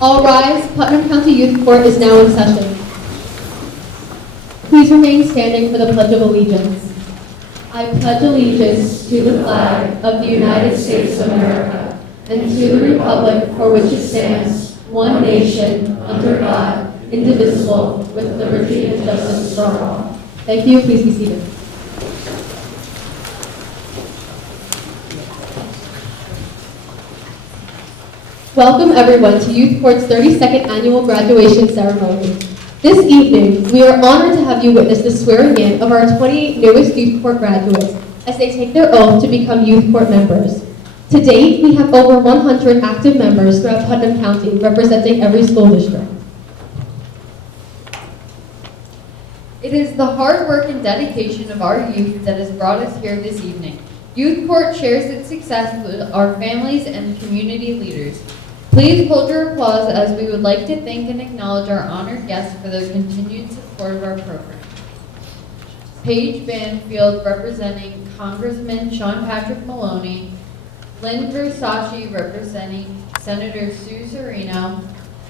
All rise. Putnam County Youth Court is now in session. Please remain standing for the Pledge of Allegiance. I pledge allegiance to the flag of the United States of America and to the republic for which it stands, one nation, under God, indivisible, with liberty and justice for all. Thank you. Please be seated. Welcome everyone to Youth Court's 32nd annual graduation ceremony. This evening, we are honored to have you witness the swearing in of our 28 newest Youth Court graduates as they take their oath to become Youth Court members. To date, we have over 100 active members throughout Putnam County, representing every school district. It is the hard work and dedication of our youth that has brought us here this evening. Youth Court shares its success with our families and community leaders. Please hold your applause as we would like to thank and acknowledge our honored guests for their continued support of our program. Paige Banfield representing Congressman Sean Patrick Maloney, Lynn Versace representing Senator Sue Serino,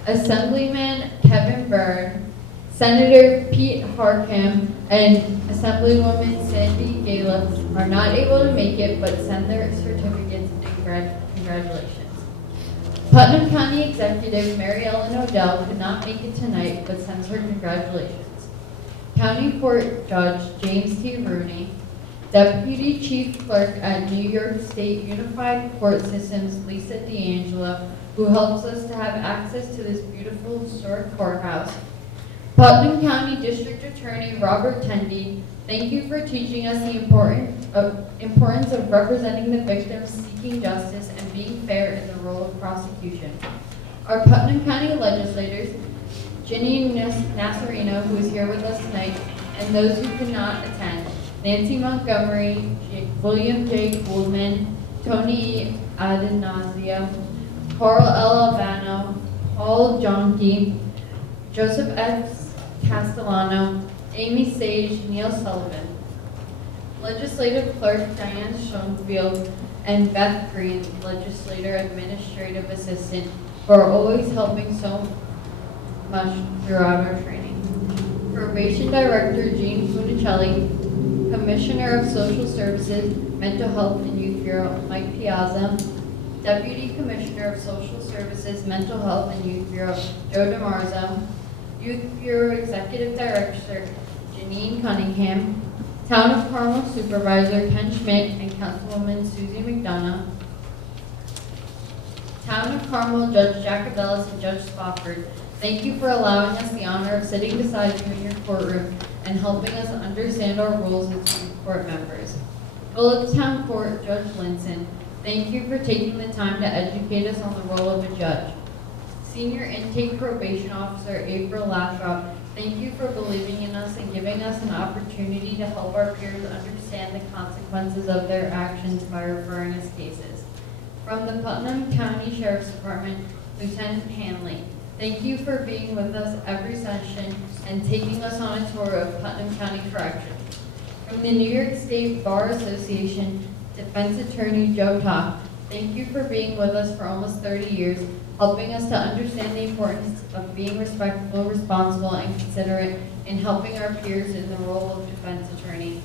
Assemblyman Kevin Byrd, Senator Pete Harcam, and Assemblywoman Sandy Gallup are not able to make it but send their certificates and congratulations. Putnam County Executive Mary Ellen Odell could not make it tonight but sends her congratulations. County Court Judge James T. Rooney, Deputy Chief Clerk at New York State Unified Court Systems Lisa D'Angelo, who helps us to have access to this beautiful historic courthouse. Putnam County District Attorney Robert Tendy, thank you for teaching us the importance of representing the victims, seeking justice, and being fair in the role of prosecution. Our Putnam County legislators, Ginny Nasarino, who is here with us tonight, and those who could not attend, Nancy Montgomery, William J. Goldman, Tony Adenazio, Carl L. Albano, Paul Jonke, Joseph F. Castellano, Amy Sage, Neil Sullivan, Legislative Clerk Diane Schoenfield, and Beth Green, Legislator Administrative Assistant, who are always helping so much throughout our training. Probation Director Jean Funicelli, Commissioner of Social Services, Mental Health and Youth Bureau Mike Piazza, Deputy Commissioner of Social Services, Mental Health and Youth Bureau Joe DeMarzo, Youth Bureau Executive Director Janine Cunningham, Town of Carmel Supervisor Ken Schmidt and Councilwoman Susie McDonough, Town of Carmel Judge Jack Abellis and Judge Spofford, thank you for allowing us the honor of sitting beside you in your courtroom and helping us understand our roles as youth court members. Phillipstown Court Judge Linson, thank you for taking the time to educate us on the role of a judge. Senior Intake Probation Officer April Lathrop, thank you for believing in us and giving us an opportunity to help our peers understand the consequences of their actions by referring us cases. From the Putnam County Sheriff's Department, Lieutenant Hanley, thank you for being with us every session and taking us on a tour of Putnam County Corrections. From the New York State Bar Association, Defense Attorney Joe Topp, thank you for being with us for almost 30 years, helping us to understand the importance of being respectful, responsible, and considerate in helping our peers in the role of defense attorney.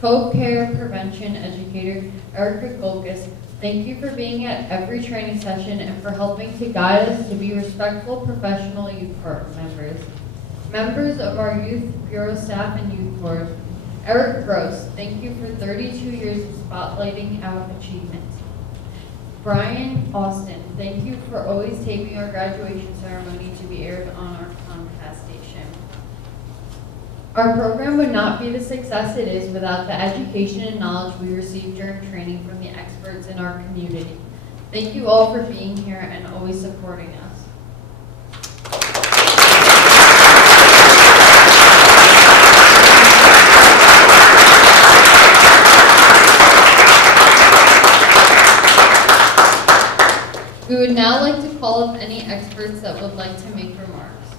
Co-care prevention educator Erica Golkis, thank you for being at every training session and for helping to guide us to be respectful, professional youth court members. Members of our Youth Bureau staff and youth court, Eric Gross, thank you for 32 years of spotlighting out achievements. Brian Austin, thank you for always taping our graduation ceremony to be aired on our Comcast station. Our program would not be the success it is without the education and knowledge we received during training from the experts in our community. Thank you all for being here and always supporting us. We would now like to call up any experts that would like to make remarks.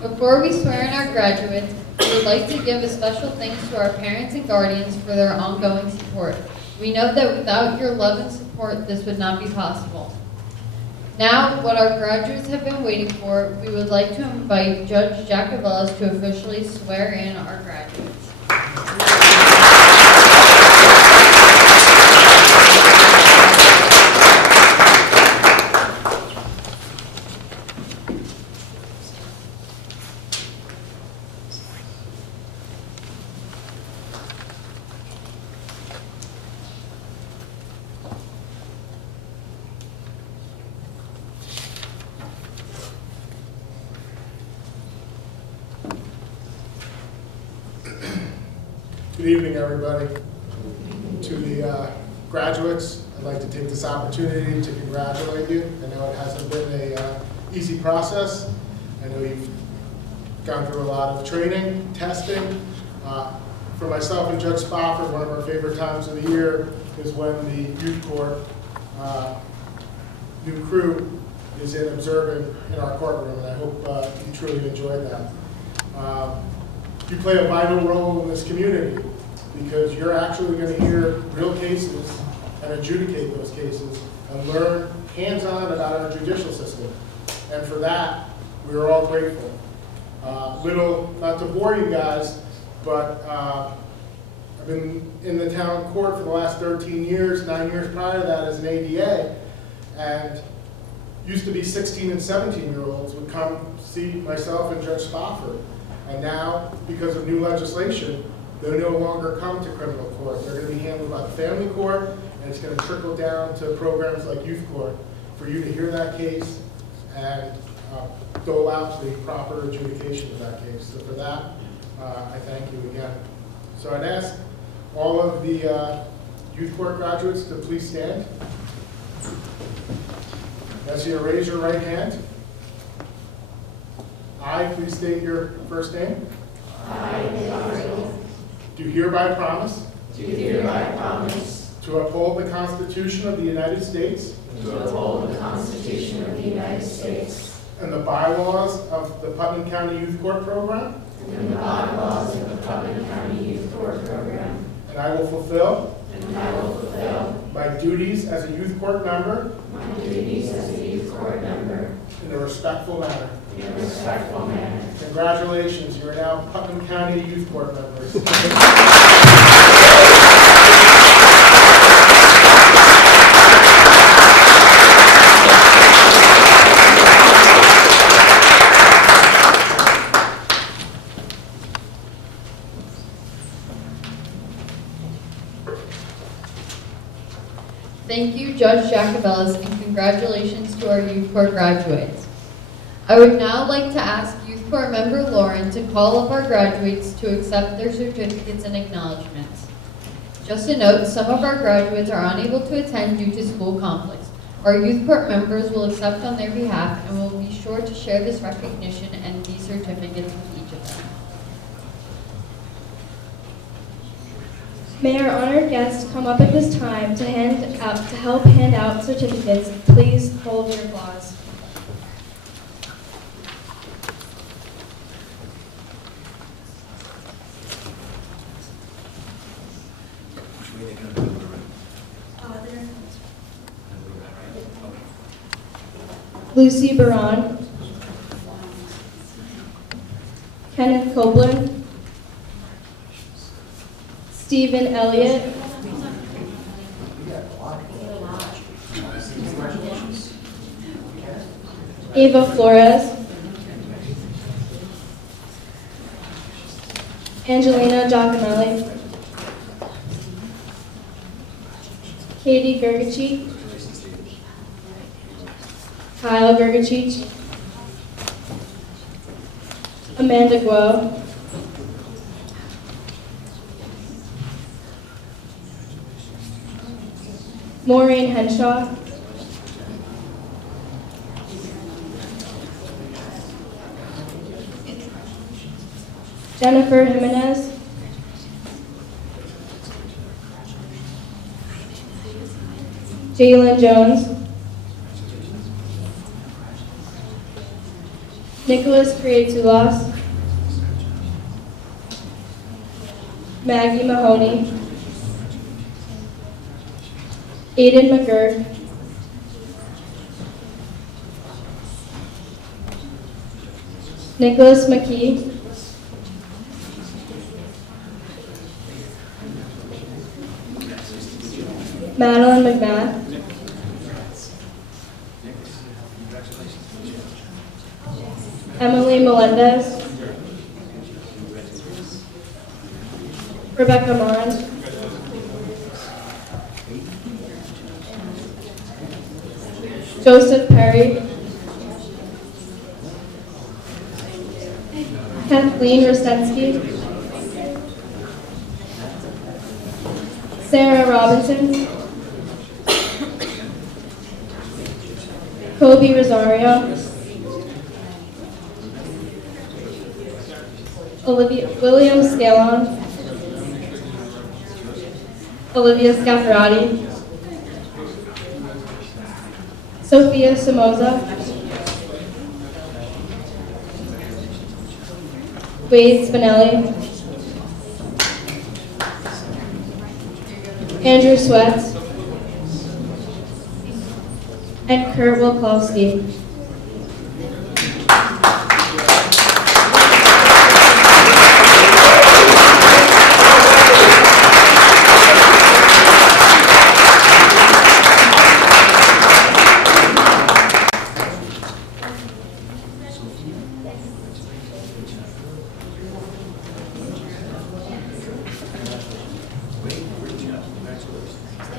Before we swear in our graduates, we would like to give a special thanks to our parents and guardians for their ongoing support. We know that without your love and support, this would not be possible. Now, what our graduates have been waiting for, we would like to invite Judge Jacovellis to officially swear in our graduates. Good evening, everybody. To the graduates, I'd like to take this opportunity to congratulate you. I know it hasn't been an easy process. I know you've gone through a lot of training, testing. For myself and Judge Spofford, one of our favorite times of the year is when the youth court new crew is in observing in our courtroom, and I hope you truly enjoyed that. You play a vital role in this community because you're actually going to hear real cases and adjudicate those cases and learn hands-on about our judicial system. And for that, we are all grateful. Not to bore you guys, but I've been in the town court for the last 13 years, 9 years prior to that as an ADA, and used to be 16 and 17-year-olds would come see myself and Judge Spofford. And now, because of new legislation, they no longer come to criminal court. They're going to be handled by the family court, and it's going to trickle down to programs like youth court for you to hear that case and dole out the proper adjudication of that case. So for that, I thank you again. So I'd ask all of the youth court graduates to please stand. As you raise your right hand. I, please state your first name. I, do hereby promise. Do hereby promise. To uphold the Constitution of the United States. To uphold the Constitution of the United States. And the bylaws of the Putnam County Youth Court Program. And the bylaws of the Putnam County Youth Court Program. And I will fulfill. And I will fulfill. My duties as a youth court member. My duties as a youth court member. In a respectful manner. In a respectful manner. Congratulations, you are now Putnam County Youth Court members. Thank you, Judge Jacovellis, and congratulations to our youth court graduates. I would now like to ask Youth Court Member Lauren to call up our graduates to accept their certificates and acknowledgments. Just a note, some of our graduates are unable to attend due to school conflicts. Our Youth Court members will accept on their behalf and will be sure to share this recognition and these certificates with each of them. May our honored guests come up at this time to help hand out certificates. Please hold your applause. Lucy Baran, Kenneth Copeland, Stephen Elliott, Ava Flores, Angelina Giacomelli, Katie Gergachich, Kyle Gergachich, Amanda Guo, Maureen Henshaw, Jennifer Jimenez, Jalen Jones, Nicholas Kriatsulas, Maggie Mahoney, Aiden McGurk, Nicholas McKee, Madeline McMath, Emily Melendez, Rebecca Mond, Joseph Perry, Kathleen Rostensky, Sarah Robinson, Kobe Rosario, William Scalon, Olivia Scaffarati, Sophia Somoza, Wade Spinelli, Andrew Sweats, and Kurt Wilkowski.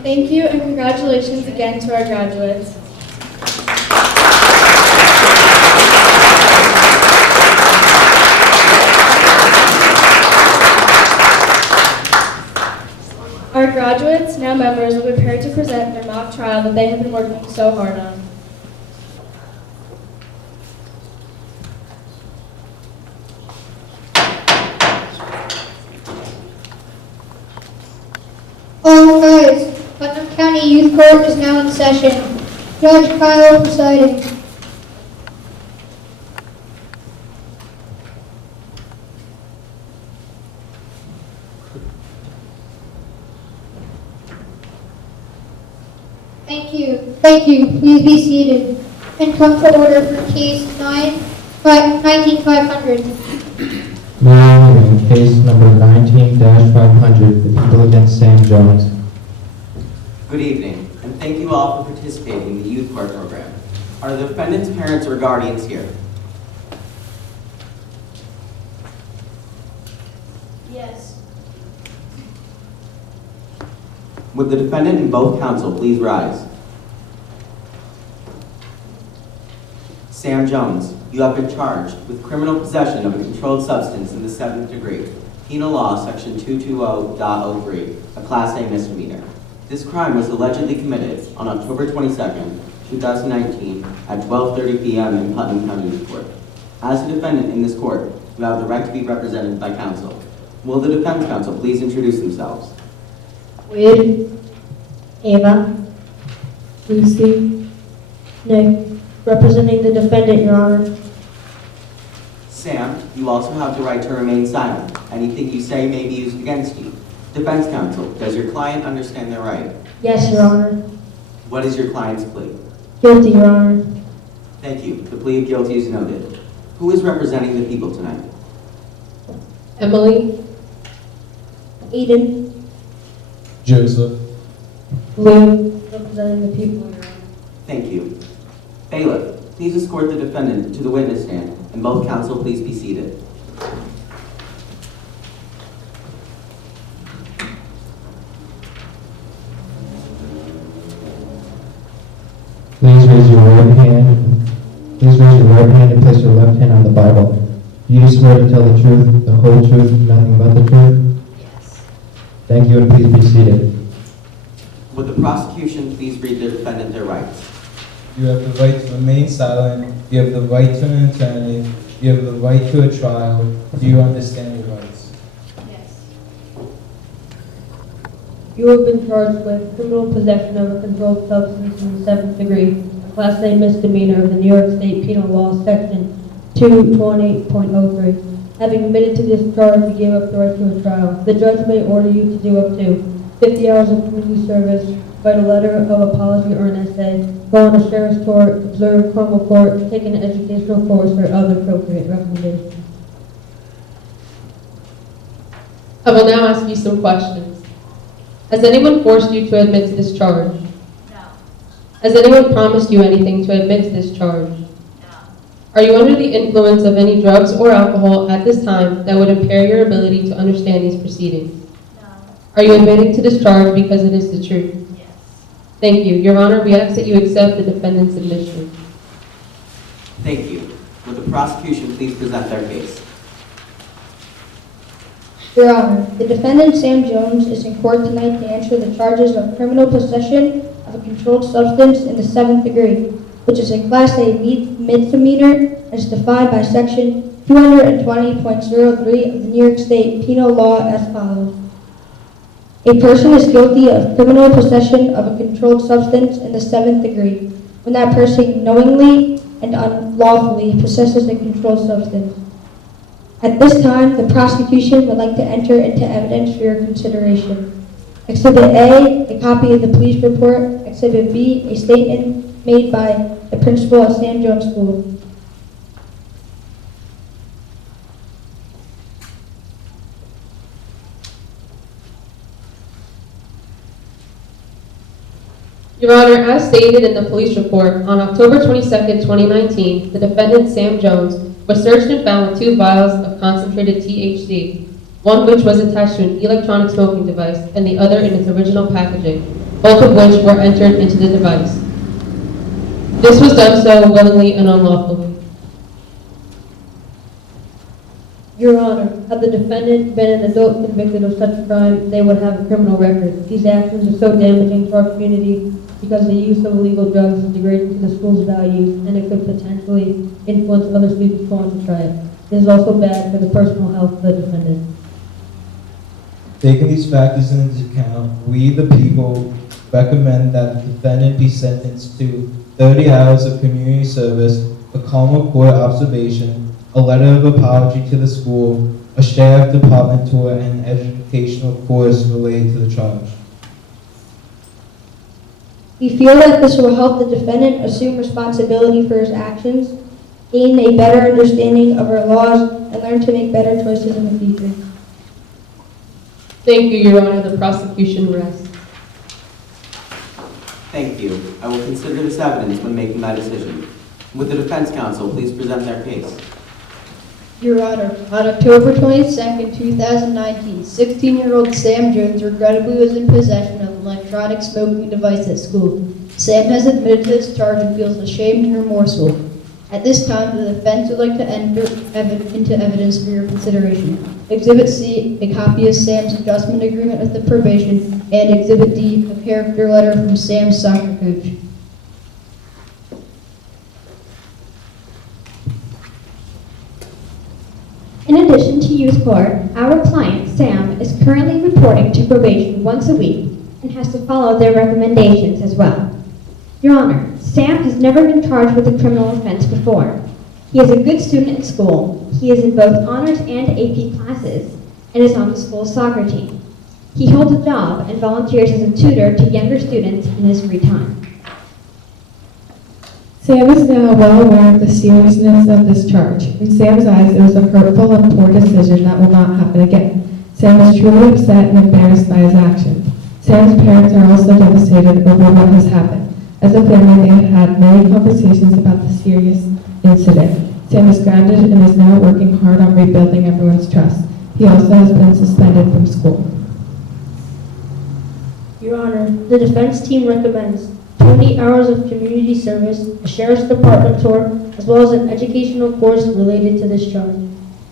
Thank you and congratulations again to our graduates. Our graduates, now members, will be prepared to present their mock trial that they have been working so hard on. All rise. Putnam County Youth Court is now in session. Judge Kyle presiding. Thank you. Thank you. Please be seated. And come to order for case 19500. Now, in case number 19-500, the people against Sam Jones. Good evening, and thank you all for participating in the Youth Court program. Are the defendant's parents or guardians here? Yes. Would the defendant and both counsel please rise? Sam Jones, you have been charged with criminal possession of a controlled substance in the 7th degree. Penal Law, Section 220.03, a Class A misdemeanor. This crime was allegedly committed on October 22nd, 2019 at 12:30 p.m. in Putnam County Youth Court. As a defendant in this court, you have the right to be represented by counsel. Will the defense counsel please introduce themselves? Wade, Ava, Lucy, Nick, representing the defendant, Your Honor. Sam, you also have the right to remain silent. Anything you say may be used against you. Defense counsel, does your client understand their right? Yes, Your Honor. What is your client's plea? Guilty, Your Honor. Thank you. The plea of guilty is noted. Who is representing the people tonight? Emily, Eden, Joseph. Lou, representing the people, Your Honor. Thank you. Bailiff, please escort the defendant to the witness stand, and both counsel please be seated. Please raise your right hand. Please raise your right hand and place your left hand on the Bible. Do you swear to tell the truth, the whole truth, and nothing but the truth? Yes. Thank you, and please be seated. Would the prosecution please read the defendant their rights? You have the right to remain silent. You have the right to an attorney. You have the right to a trial. Do you understand your rights? Yes. You have been charged with criminal possession of a controlled substance in the 7th degree, a Class A misdemeanor of the New York State Penal Law, Section 220.03. Having admitted to this charge, you gave up the right to a trial. The judge may order you to do up to 50 hours of community service, write a letter of apology or an essay, go on a sheriff's tour, observe criminal court, take an educational course, or other appropriate recommendations. I will now ask you some questions. Has anyone forced you to admit to this charge? No. Has anyone promised you anything to admit to this charge? No. Are you under the influence of any drugs or alcohol at this time that would impair your ability to understand these proceedings? No. Are you admitting to this charge because it is the truth? Yes. Thank you. Your Honor, we ask that you accept the defendant's admission. Thank you. Would the prosecution please present their case? Your Honor, the defendant, Sam Jones, is in court tonight to answer the charges of criminal possession of a controlled substance in the 7th degree, which is a Class A misdemeanor as defined by Section 220.03 of the New York State Penal Law as follows. A person is guilty of criminal possession of a controlled substance in the 7th degree when that person knowingly and unlawfully possesses a controlled substance. At this time, the prosecution would like to enter into evidence for your consideration. Exhibit A, a copy of the police report. Exhibit B, a statement made by the principal at Sam Jones School. Your Honor, as stated in the police report, on October 22nd, 2019, the defendant, Sam Jones, was searched and found with 2 vials of concentrated THC, one which was attached to an electronic smoking device and the other in its original packaging, both of which were entered into the device. This was done so willingly and unlawfully. Your Honor, had the defendant been an adult convicted of such a crime, they would have a criminal record. These actions are so damaging to our community because the use of illegal drugs is degrading to the school's values and it could potentially influence other students going to try it. It is also bad for the personal health of the defendant. Taking these factors into account, we, the people, recommend that the defendant be sentenced to 30 hours of community service, a calmer court observation, a letter of apology to the school, a sheriff department tour, and an educational course related to the charge. We feel that this will help the defendant assume responsibility for his actions, gain a better understanding of our laws, and learn to make better choices in the future. Thank you, Your Honor. The prosecution rests. Thank you. I will consider this evidence when making my decision. Would the defense counsel please present their case? Your Honor, on October 22nd, 2019, 16-year-old Sam Jones regrettably was in possession of an electronic smoking device at school. Sam has admitted to this charge and feels ashamed and remorseful. At this time, the defense would like to enter into evidence for your consideration. Exhibit C, a copy of Sam's adjustment agreement with the probation, and Exhibit D, a character letter from Sam's soccer coach. In addition to youth court, our client, Sam, is currently reporting to probation once a week and has to follow their recommendations as well. Your Honor, Sam has never been charged with a criminal offense before. He is a good student at school. He is in both honors and AP classes and is on the school's soccer team. He holds a job and volunteers as a tutor to younger students in his free time. Sam is now well aware of the seriousness of this charge. In Sam's eyes, it was a hurtful and poor decision that will not happen again. Sam is truly upset and embarrassed by his actions. Sam's parents are also devastated over what has happened. As a family, they have had many conversations about the serious incident. Sam is grounded and is now working hard on rebuilding everyone's trust. He also has been suspended from school. Your Honor, the defense team recommends 20 hours of community service, a sheriff's department tour, as well as an educational course related to this charge.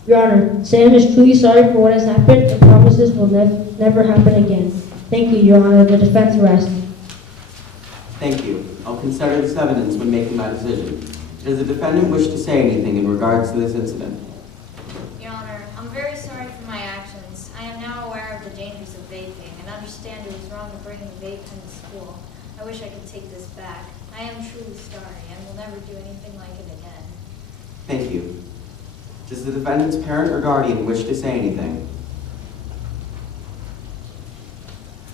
Your Honor, Sam is truly sorry for what has happened and promises will never happen again. Thank you, Your Honor. The defense rests. Thank you. I'll consider this evidence when making my decision. Does the defendant wish to say anything in regards to this incident? Your Honor, I'm very sorry for my actions. I am now aware of the dangers of vaping and understand it is wrong to bring a vape into school. I wish I could take this back. I am truly sorry and will never do anything like it again. Thank you. Does the defendant's parent or guardian wish to say anything?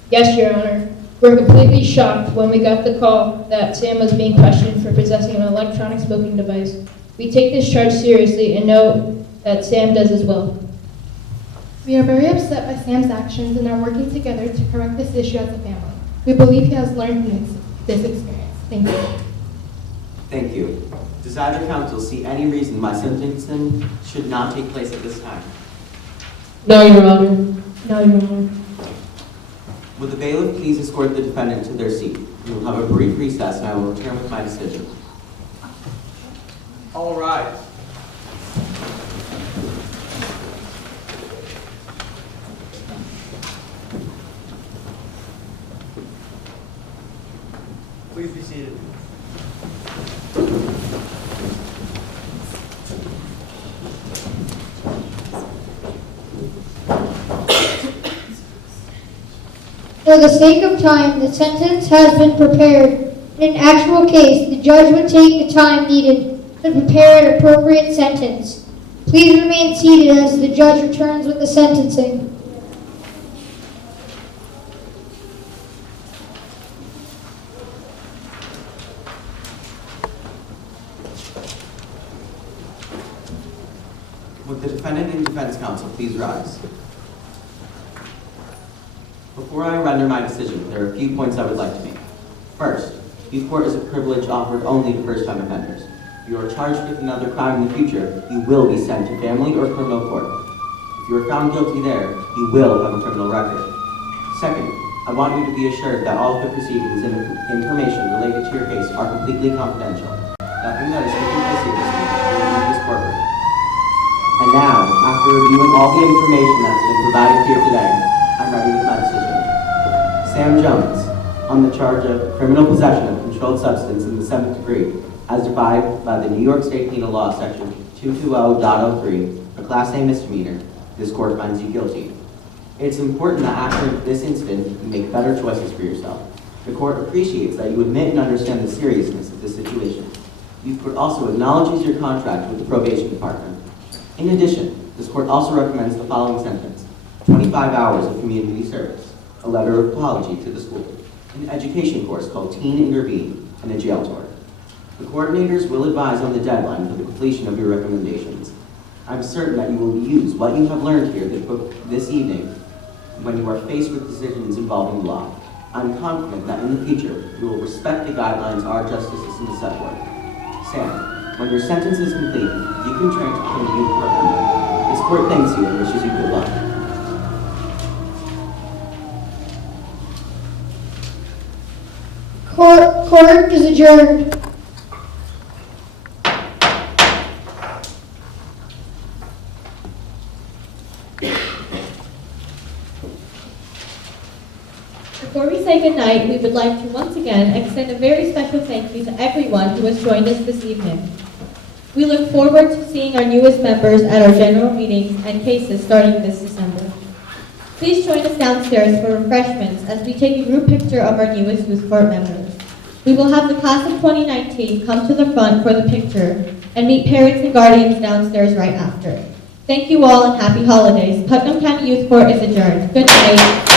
Yes, Your Honor. We're completely shocked when we got the call that Sam was being questioned for possessing an electronic smoking device. We take this charge seriously and know that Sam does as well. We are very upset by Sam's actions and are working together to correct this issue as a family. We believe he has learned from this experience. Thank you. Thank you. Does either counsel see any reason why sentencing should not take place at this time? No, Your Honor. No, Your Honor. Would the bailiff please escort the defendant to their seat? We will have a brief recess and I will return with my decision. All right. Please be seated. For the sake of time, the sentence has been prepared. In an actual case, the judge would take the time needed to prepare an appropriate sentence. Please remain seated as the judge returns with the sentencing. Would the defendant and defense counsel please rise? Before I render my decision, there are a few points I would like to make. First, youth court is a privilege offered only to first-time offenders. If you are charged with another crime in the future, you will be sent to family or criminal court. If you are found guilty there, you will have a criminal record. Second, I want you to be assured that all of the proceedings and information related to your case are completely confidential. Nothing that is taking place here will leave this courtroom. And now, after reviewing all the information that's been provided here today, I'm ready with my decision. Sam Jones, on the charge of criminal possession of controlled substance in the 7th degree, as defined by the New York State Penal Law, Section 220.03, a Class A misdemeanor, this court finds you guilty. It's important that after this incident, you make better choices for yourself. The court appreciates that you admit and understand the seriousness of this situation. Youth court also acknowledges your contract with the probation department. In addition, this court also recommends the following sentence: 25 hours of community service, a letter of apology to the school, an education course called Teen Intervene, and a jail tour. The coordinators will advise on the deadline for the completion of your recommendations. I'm certain that you will use what you have learned here this evening when you are faced with decisions involving the law. I'm confident that in the future, you will respect the guidelines our justice system has set forth. Sam, when your sentence is complete, you can transfer from the youth court member. This court thanks you and wishes you good luck. Court is adjourned. Before we say goodnight, we would like to once again extend a very special thank you to everyone who has joined us this evening. We look forward to seeing our newest members at our general meetings and cases starting this December. Please join us downstairs for refreshments as we take a group picture of our newest youth court members. We will have the class of 2019 come to the front for the picture and meet parents and guardians downstairs right after. Thank you all and happy holidays. Putnam County Youth Court is adjourned. Good night.